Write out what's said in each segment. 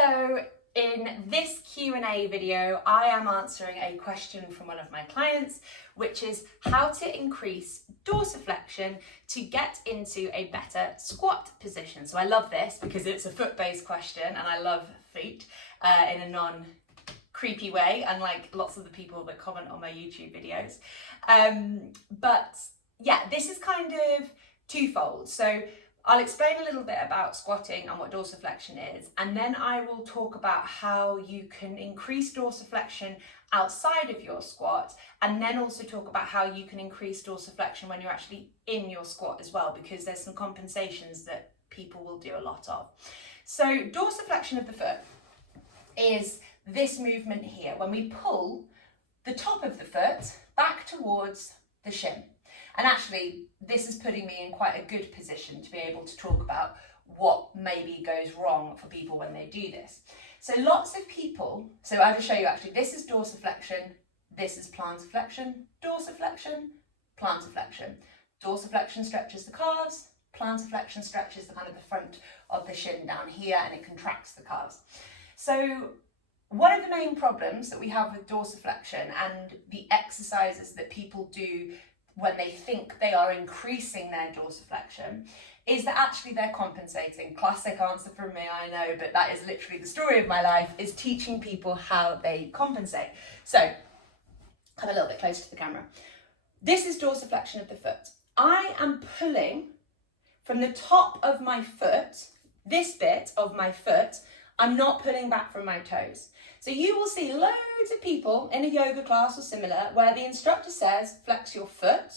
Hello, in this Q&A video I am answering a question from one of my clients, which is how to increase dorsiflexion to get into a better squat position. So I love this because it's a foot-based question and I love feet in a non-creepy way, unlike lots of the people that comment on my YouTube videos. But yeah, this is kind of twofold. So I'll explain a little bit about squatting and what dorsiflexion is, and then I will talk about how you can increase dorsiflexion outside of your squat, and then also talk about how you can increase dorsiflexion when you're actually in your squat as well, because there's some compensations that people will do a lot of. So dorsiflexion of the foot is this movement here, when we pull the top of the foot back towards the shin. And actually, this is putting me in quite a good position to be able to talk about what maybe goes wrong for people when they do this. So lots of people, so I'll just show you actually, this is dorsiflexion, this is plantarflexion, dorsiflexion, plantarflexion. Dorsiflexion stretches the calves, plantarflexion stretches the kind of the front of the shin down here, and it contracts the calves. So one of the main problems that we have with dorsiflexion and the exercises that people do when they think they are increasing their dorsiflexion is that actually they're compensating. Classic answer from me, I know, but that is literally the story of my life, is teaching people how they compensate. So, come a little bit closer to the camera. This is dorsiflexion of the foot. I am pulling from the top of my foot, this bit of my foot, I'm not pulling back from my toes. So you will see loads of people in a yoga class or similar where the instructor says, flex your foot.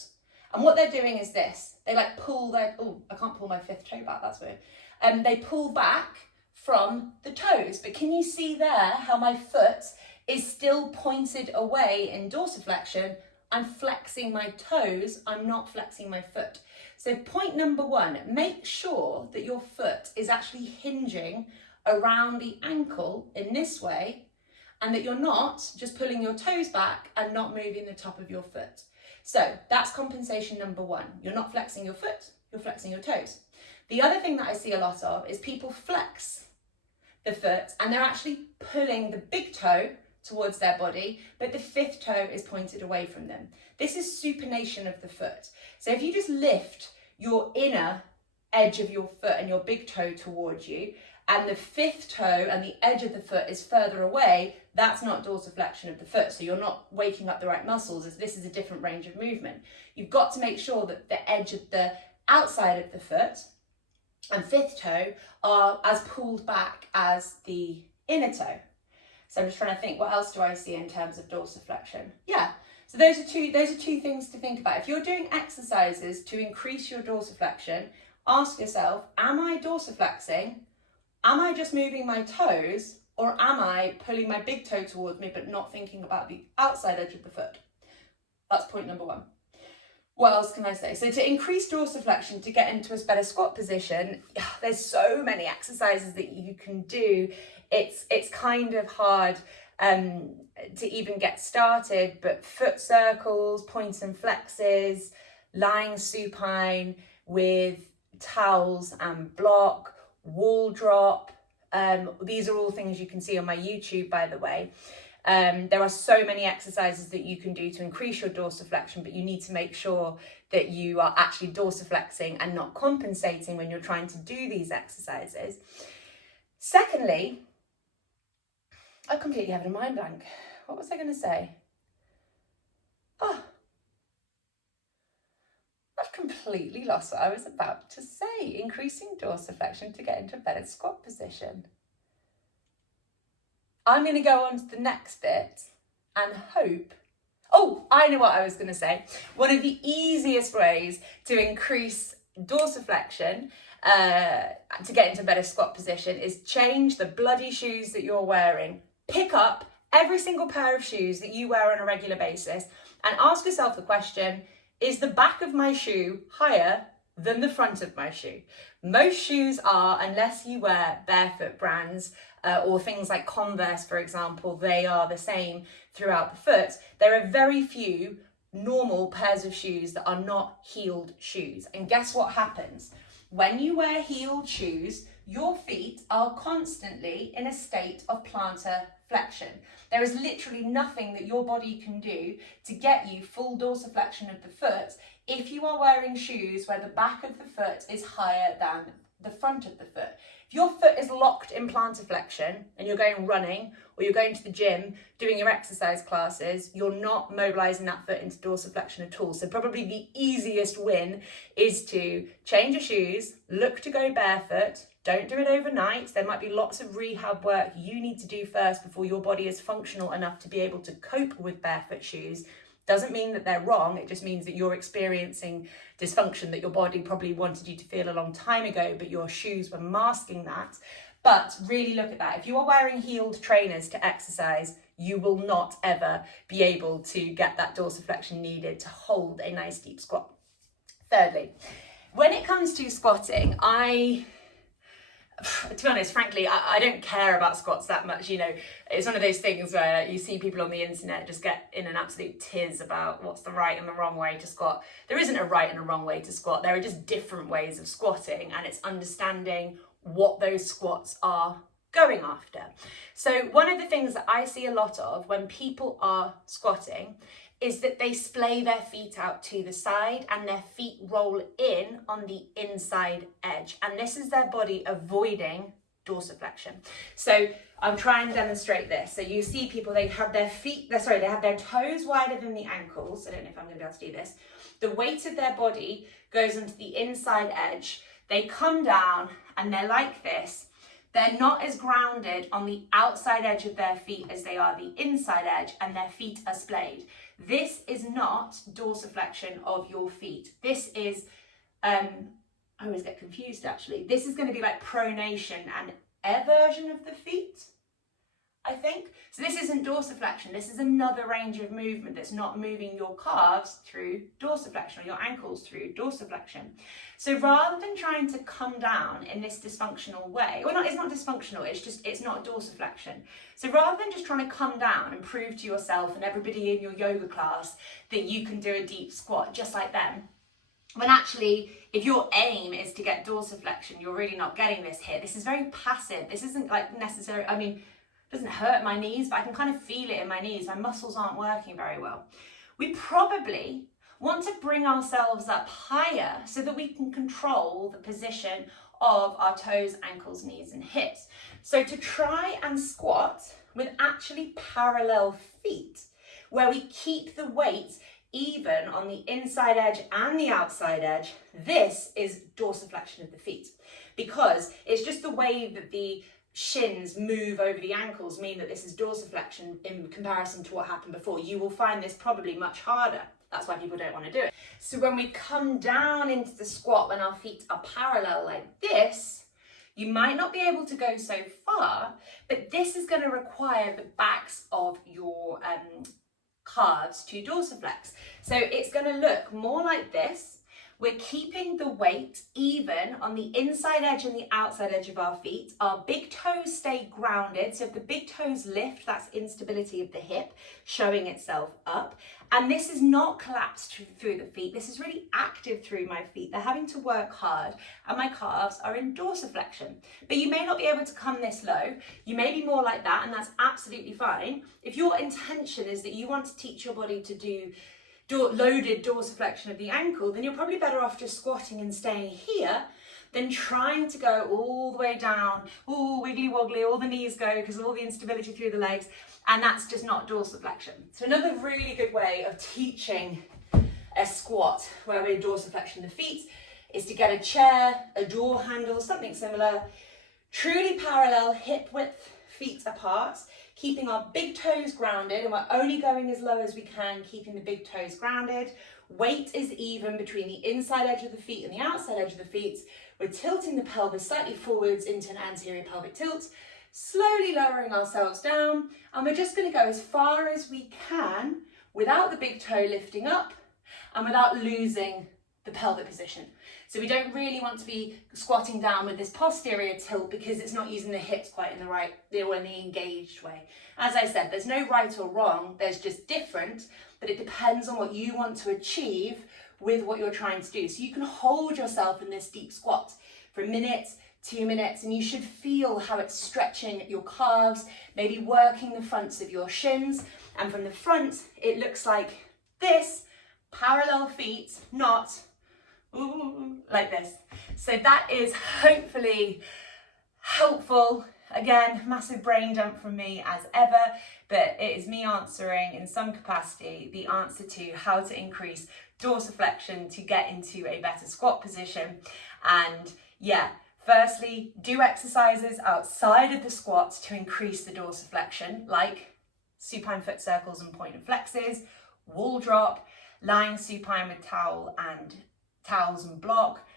And what they're doing is this. They like pull their, oh, I can't pull my fifth toe back, that's weird. They pull back from the toes. But can you see there how my foot is still pointed away in dorsiflexion? I'm flexing my toes, I'm not flexing my foot. So point number one, make sure that your foot is actually hinging around the ankle in this way, and that you're not just pulling your toes back and not moving the top of your foot. So that's compensation number one. You're not flexing your foot, you're flexing your toes. The other thing that I see a lot of is people flex the foot and they're actually pulling the big toe towards their body, but the fifth toe is pointed away from them. This is supination of the foot. So if you just lift your inner edge of your foot and your big toe towards you, and the fifth toe and the edge of the foot is further away, that's not dorsiflexion of the foot. So you're not waking up the right muscles, as this is a different range of movement. You've got to make sure that the edge of the outside of the foot and fifth toe are as pulled back as the inner toe. So I'm just trying to think, what else do I see in terms of dorsiflexion? Yeah, so those are two things to think about. If you're doing exercises to increase your dorsiflexion, ask yourself, am I dorsiflexing? Am I just moving my toes, or am I pulling my big toe towards me but not thinking about the outside edge of the foot? That's point number one. What else can I say? So to increase dorsiflexion, to get into a better squat position, there's so many exercises that you can do. It's kind of hard to even get started, but foot circles, points and flexes, lying supine with towels and block, wall drop. These are all things you can see on my YouTube, by the way. There are so many exercises that you can do to increase your dorsiflexion, but you need to make sure that you are actually dorsiflexing and not compensating when you're trying to do these exercises. Secondly, I completely have a mind blank. What was I going to say? Oh, I've completely lost what I was about to say. Increasing dorsiflexion to get into a better squat position. I'm going to go on to the next bit and hope. Oh, I know what I was going to say. One of the easiest ways to increase dorsiflexion to get into a better squat position is change the bloody shoes that you're wearing. Pick up every single pair of shoes that you wear on a regular basis and ask yourself the question, is the back of my shoe higher than the front of my shoe? Most shoes are, unless you wear barefoot brands or things like Converse, for example, they are the same throughout the foot. There are very few normal pairs of shoes that are not heeled shoes. And guess what happens? When you wear heeled shoes, your feet are constantly in a state of plantar flexion. There is literally nothing that your body can do to get you full dorsiflexion of the foot if you are wearing shoes where the back of the foot is higher than the front of the foot. If your foot is locked in plantar flexion and you're going running or you're going to the gym doing your exercise classes, you're not mobilizing that foot into dorsiflexion at all. So probably the easiest win is to change your shoes, look to go barefoot. Don't do it overnight. There might be lots of rehab work you need to do first before your body is functional enough to be able to cope with barefoot shoes. Doesn't mean that they're wrong, it just means that you're experiencing dysfunction that your body probably wanted you to feel a long time ago, but your shoes were masking that. But really look at that. If you are wearing heeled trainers to exercise, you will not ever be able to get that dorsiflexion needed to hold a nice deep squat. Thirdly, when it comes to squatting, to be honest, frankly, I don't care about squats that much. You know, it's one of those things where you see people on the internet just get in an absolute tiz about what's the right and the wrong way to squat. There isn't a right and a wrong way to squat. There are just different ways of squatting, and it's understanding what those squats are going after. So one of the things that I see a lot of when people are squatting is that they splay their feet out to the side and their feet roll in on the inside edge. And this is their body avoiding dorsiflexion. So I'm trying to demonstrate this. So you see people, they have their toes wider than the ankles. I don't know if I'm gonna be able to do this. The weight of their body goes onto the inside edge. They come down and they're like this. They're not as grounded on the outside edge of their feet as they are the inside edge, and their feet are splayed. This is not dorsiflexion of your feet. This is, I always get confused actually. This is going to be like pronation and eversion of the feet, I think. So this isn't dorsiflexion. This is another range of movement that's not moving your calves through dorsiflexion or your ankles through dorsiflexion. So rather than trying to come down in this dysfunctional way, well, it's not dysfunctional, it's not dorsiflexion. So rather than just trying to come down and prove to yourself and everybody in your yoga class that you can do a deep squat just like them, when actually, if your aim is to get dorsiflexion, you're really not getting this here. This is very passive. This isn't like necessary, I mean, it doesn't hurt my knees, but I can kind of feel it in my knees. My muscles aren't working very well. We probably want to bring ourselves up higher so that we can control the position of our toes, ankles, knees, and hips. So to try and squat with actually parallel feet, where we keep the weight even on the inside edge and the outside edge, this is dorsiflexion of the feet, because it's just the way that the shins move over the ankles mean that this is dorsiflexion in comparison to what happened before. You will find this probably much harder. That's why people don't want to do it. So when we come down into the squat, when our feet are parallel like this, you might not be able to go so far, but this is going to require the backs of your calves to dorsiflex. So it's going to look more like this. We're keeping the weight even on the inside edge and the outside edge of our feet. Our big toes stay grounded. So if the big toes lift, that's instability of the hip showing itself up. And this is not collapsed through the feet. This is really active through my feet. They're having to work hard and my calves are in dorsiflexion. But you may not be able to come this low. You may be more like that, and that's absolutely fine. If your intention is that you want to teach your body to do loaded dorsiflexion of the ankle, then you're probably better off just squatting and staying here than trying to go all the way down, all wiggly woggly, all the knees go because of all the instability through the legs, and that's just not dorsiflexion. So another really good way of teaching a squat where we dorsiflexion the feet is to get a chair, a door handle, something similar, truly parallel, hip width, feet apart, keeping our big toes grounded, and we're only going as low as we can, keeping the big toes grounded. Weight is even between the inside edge of the feet and the outside edge of the feet. We're tilting the pelvis slightly forwards into an anterior pelvic tilt, slowly lowering ourselves down, and we're just going to go as far as we can without the big toe lifting up and without losing the pelvic position. So we don't really want to be squatting down with this posterior tilt because it's not using the hips quite in the right, or in the engaged way. As I said, there's no right or wrong, there's just different, but it depends on what you want to achieve with what you're trying to do. So you can hold yourself in this deep squat for a minute, 2 minutes, and you should feel how it's stretching your calves, maybe working the fronts of your shins. And from the front, it looks like this, parallel feet, not like this. So that is hopefully helpful. Again, massive brain dump from me as ever, but it is me answering in some capacity the answer to how to increase dorsiflexion to get into a better squat position. And yeah, firstly, do exercises outside of the squat to increase the dorsiflexion, like supine foot circles and point and flexes, wall drop, lying supine with towels and block,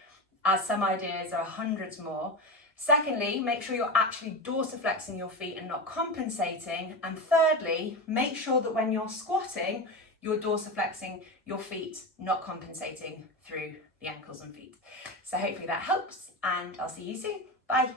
as some ideas are hundreds more. Secondly, make sure you're actually dorsiflexing your feet and not compensating. And thirdly, make sure that when you're squatting, you're dorsiflexing your feet, not compensating through the ankles and feet. So hopefully that helps, and I'll see you soon. Bye.